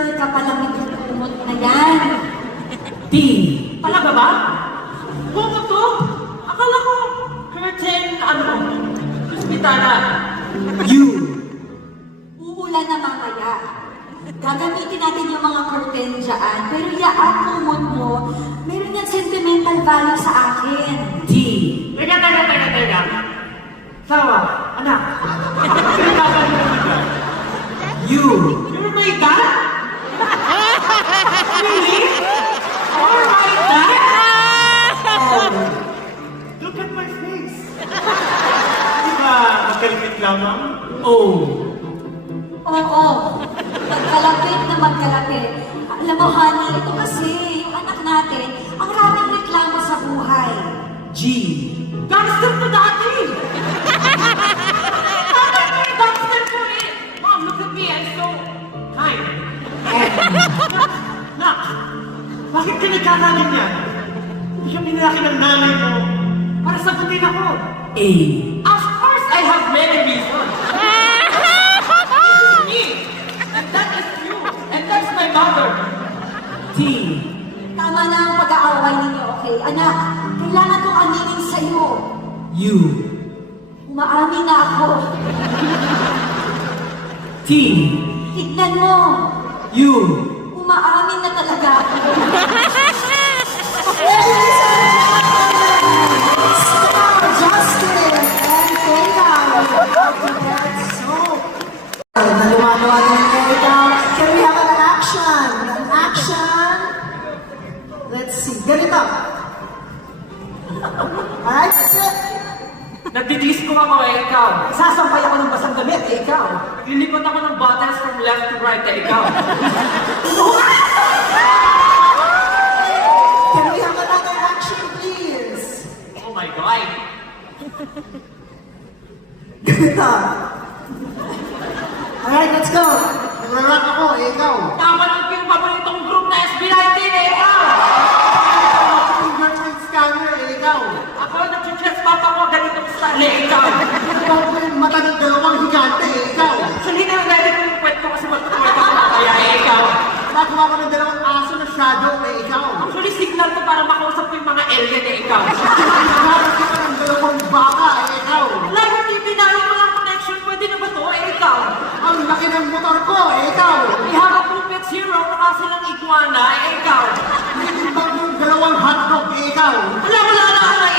Sure ka palang kumot na yan. D. Talaga ba? Kumot to? Akala ko, curtain, hospitala. U. Uulan na mamaya. Gagamitin natin yung mga curtain dyan. Pero ang kumot mo, meron yan sentimental value sa akin. D. Teka. Sawa, anak. U. You're my dad? Really? You're my dad? Look at my face. Diba, magkalapit lamang? Oh. Oo. Magkalapit na magkalapit. Alam mo, honey, ito kasi, yung anak natin, ang raming reklamo sa buhay. G. Gangster to dati! Bakit mo yung gangster ko eh? Mom, look at me, I'm so kind. Nak, bakit ka nagkakaganyan? Hindi ka pinalaki ng nanay mo para sagutin ako. A. Of course, I have many reasons. This is me, and that is you, and that's my mother. T. Tama na ang pag-aaway ninyo, okay? Anak, kailangan kong aminin sa'yo. U. Umaamin na ako. T. Tignan mo. U. Umaamin na talaga ako. Justin and Kaya. Naluwa-luwa ng Erika. Can we have an action? An action? Let's see. Ganito. Alright, that's it. Nagtitis ko ako eh, ikaw. Sasampay ako ng basang damit, eh, ikaw. Naglilipot ako ng buttons from left to right eh, ikaw. Can we have another action, please? Oh my God. Ganito. Alright, let's go. Nag-rock ako, eh, ikaw. Napanood ko yung paboritong group na SB19 eh, ikaw. Fingerprint scanner, eh, ikaw. Ako nag-chest pop ako ganitong style eh, ikaw. Ikaw ko yung mata ng dalawang higante, eh, ikaw. Actually, nire-ready ko yung kwento kasi magtutuwet ako na kaya eh, ikaw. Nagawa ko ng dalawang aso na shadow, eh, ikaw. Actually, signal ko para makausap ko yung mga alien eh, ikaw. Nagawa ko ng dalawang baka, eh, ikaw. Like, TV na yung mga connection, pwede na ba to eh, ikaw? Ang laki ng motor ko, eh, ikaw. We have a Puppet Hero, nakasilang iguana eh, ikaw. Hindi ba yung dalawang hotdog, eh, ikaw. Wala na ako na eh.